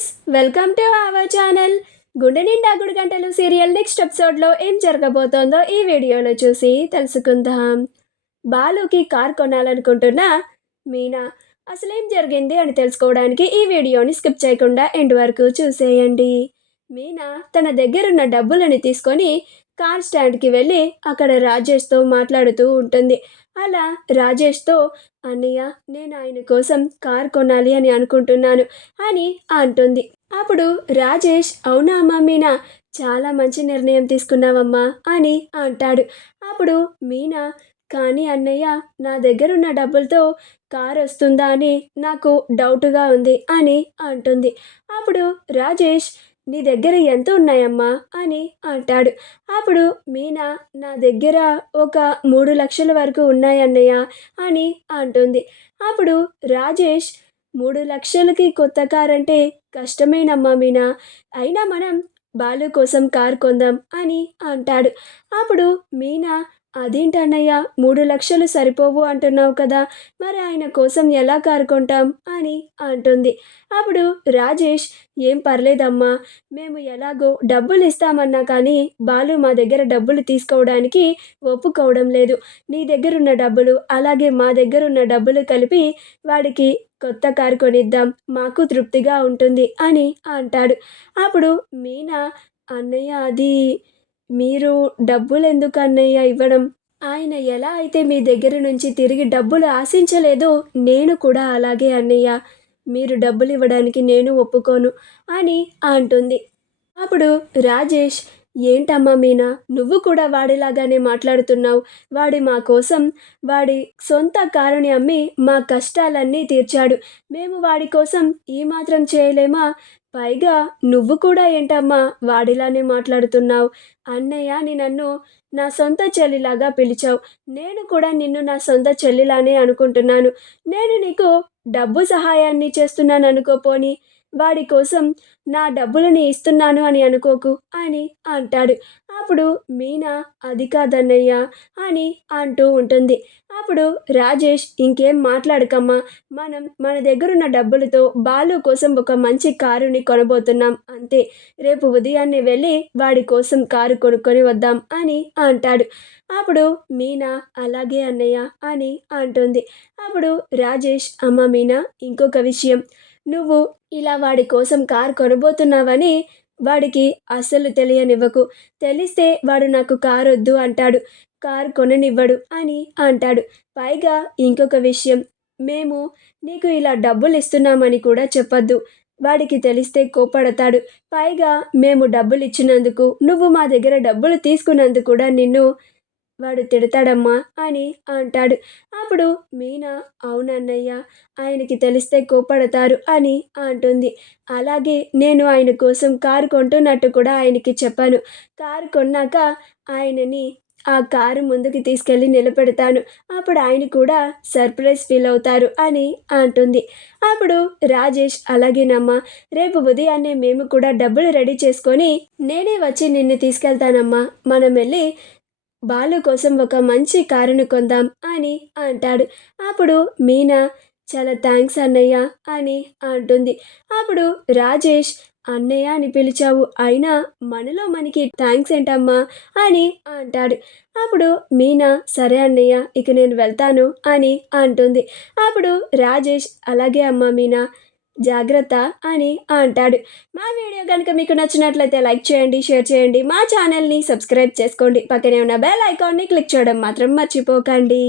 Friends, welcome to our channel. గుండె నిండా గుడి గంటలు సీరియల్ నెక్స్ట్ ఎపిసోడ్లో ఏం జరగబోతోందో ఈ వీడియోలో చూసి తెలుసుకుందాం. బాలుకి కార్ కొనాలనుకుంటున్న మీనా అసలేం జరిగింది అని తెలుసుకోవడానికి ఈ వీడియోని స్కిప్ చేయకుండా ఎండ్ వరకు చూసేయండి. మీనా తన దగ్గరున్న డబ్బులని తీసుకొని కార్ స్టాండ్కి వెళ్ళి అక్కడ రాజేష్తో మాట్లాడుతూ ఉంటుంది. అలా రాజేష్తో, అన్నయ్య, నేను ఆయన కోసం కార్ కొనాలి అని అనుకుంటున్నాను అని అంటుంది. అప్పుడు రాజేష్, అవునా అమ్మా మీనా, చాలా మంచి నిర్ణయం తీసుకున్నావమ్మా అని అంటాడు. అప్పుడు మీనా, కానీ అన్నయ్య, నా దగ్గరున్న డబ్బులతో కార్ వస్తుందా అని నాకు డౌట్గా ఉంది అని అంటుంది. అప్పుడు రాజేష్, నీ దగ్గర ఎంత ఉన్నాయమ్మా అని అంటాడు. అప్పుడు మీనా, నా దగ్గర ఒక 3 లక్షల వరకు ఉన్నాయన్నయ్య అని అంటుంది. అప్పుడు రాజేష్, 3 లక్షలకి కొత్త కార్ అంటే కష్టమేనమ్మా మీనా, అయినా మనం బాలు కోసం కార్ కొందాం అని అంటాడు. అప్పుడు మీనా, అదేంటన్నయ్య, 3 లక్షలు సరిపోవు అంటున్నావు కదా, మరి ఆయన కోసం ఎలా కారు కొంటాం అని అంటుంది. అప్పుడు రాజేష్, ఏం పర్లేదమ్మా, మేము ఎలాగో డబ్బులు ఇస్తామన్నా కానీ బాలు మా దగ్గర డబ్బులు తీసుకోవడానికి ఒప్పుకోవడం లేదు. నీ దగ్గరున్న డబ్బులు అలాగే మా దగ్గరున్న డబ్బులు కలిపి వాడికి కొత్త కారు కొనిద్దాం, మాకు తృప్తిగా ఉంటుంది అని అంటాడు. అప్పుడు మీనా, అన్నయ్య, అది మీరు డబ్బులు ఎందుకు అన్నయ్య ఇవ్వడం, ఆయన ఎలా అయితే మీ దగ్గర నుంచి తిరిగి డబ్బులు ఆశించలేదో నేను కూడా అలాగే అన్నయ్య, మీరు డబ్బులు ఇవ్వడానికి నేను ఒప్పుకోను అని అంటుంది. అప్పుడు రాజేష్, ఏంటమ్మా మీనా, నువ్వు కూడా వాడిలాగానే మాట్లాడుతున్నావు, వాడి మా కోసం వాడి సొంత కారుని అమ్మి మా కష్టాలన్నీ తీర్చాడు, మేము వాడి కోసం ఈ మాత్రం చేయలేమా, పైగా నువ్వు కూడా ఏంటమ్మా వాడిలానే మాట్లాడుతున్నావు, అన్నయ్య అని నన్ను నా సొంత చెల్లిలాగా పిలిచావు, నేను కూడా నిన్ను నా సొంత చెల్లిలానే అనుకుంటున్నాను, నేను నీకు డబ్బు సహాయాన్ని చేస్తున్నాను అనుకోపోని, వాడి కోసం నా డబ్బులని ఇస్తున్నాను అని అనుకోకు అని అంటాడు. అప్పుడు మీనా, అది కాదన్నయ్య అని అంటూ ఉంటుంది. అప్పుడు రాజేష్, ఇంకేం మాట్లాడకమ్మా, మనం మన దగ్గరున్న డబ్బులతో బాలు కోసం ఒక మంచి కారుని కొనబోతున్నాం అంతే, రేపు ఉదయాన్నే వెళ్ళి వాడి కోసం కారు కొనుక్కొని వద్దాం అని అంటాడు. అప్పుడు మీనా, అలాగే అన్నయ్య అని అంటుంది. అప్పుడు రాజేష్, అమ్మ మీనా, ఇంకొక విషయం, నువ్వు ఇలా వాడి కోసం కార్ కొనబోతున్నావని వాడికి అస్సలు తెలియనివ్వకు, తెలిస్తే వాడు నాకు కారు వద్దు అంటాడు, కారు కొననివ్వడు అని అంటాడు. పైగా ఇంకొక విషయం, మేము నీకు ఇలా డబ్బులు ఇస్తున్నామని కూడా చెప్పొద్దు, వాడికి తెలిస్తే కోపడతాడు, పైగా మేము డబ్బులు ఇచ్చినందుకు నువ్వు మా దగ్గర డబ్బులు తీసుకున్నందుకు కూడా నిన్ను వాడు తిడతాడమ్మా అని అంటాడు. అప్పుడు మీనా, అవునన్నయ్య, ఆయనకి తెలిస్తే కోపడతారు అని అంటుంది. అలాగే నేను ఆయన కోసం కారు కొంటున్నట్టు కూడా ఆయనకి చెప్పాను, కారు కొన్నాక ఆయనని ఆ కారు ముందుకు తీసుకెళ్ళి నిలబెడతాను, అప్పుడు ఆయన కూడా సర్ప్రైజ్ ఫీల్ అవుతారు అని అంటుంది. అప్పుడు రాజేష్, అలాగేనమ్మా, రేపు ఉదయాన్నే మేము కూడా డబ్బులు రెడీ చేసుకొని నేనే వచ్చి నిన్ను తీసుకెళ్తానమ్మా, మనం వెళ్ళి బాలు కోసం ఒక మంచి కారుని కొందాం అని అంటాడు. అప్పుడు మీనా, చాలా థ్యాంక్స్ అన్నయ్య అని అంటుంది. అప్పుడు రాజేష్, అన్నయ్య అని పిలిచావు, అయినా మనలో మనకి థ్యాంక్స్ ఏంటమ్మా అని అంటాడు. అప్పుడు మీనా, సరే అన్నయ్య, ఇక నేను వెళ్తాను అని అంటుంది. అప్పుడు రాజేష్, అలాగే అమ్మా మీనా, జాగ్రత్త అని అంటాడు. మా వీడియో కనుక మీకు నచ్చినట్లయితే లైక్ చేయండి, షేర్ చేయండి, మా ఛానల్ని సబ్స్క్రైబ్ చేసుకోండి, పక్కనే ఉన్న బెల్ ఐకాన్ని క్లిక్ చేయడం మాత్రం మర్చిపోకండి.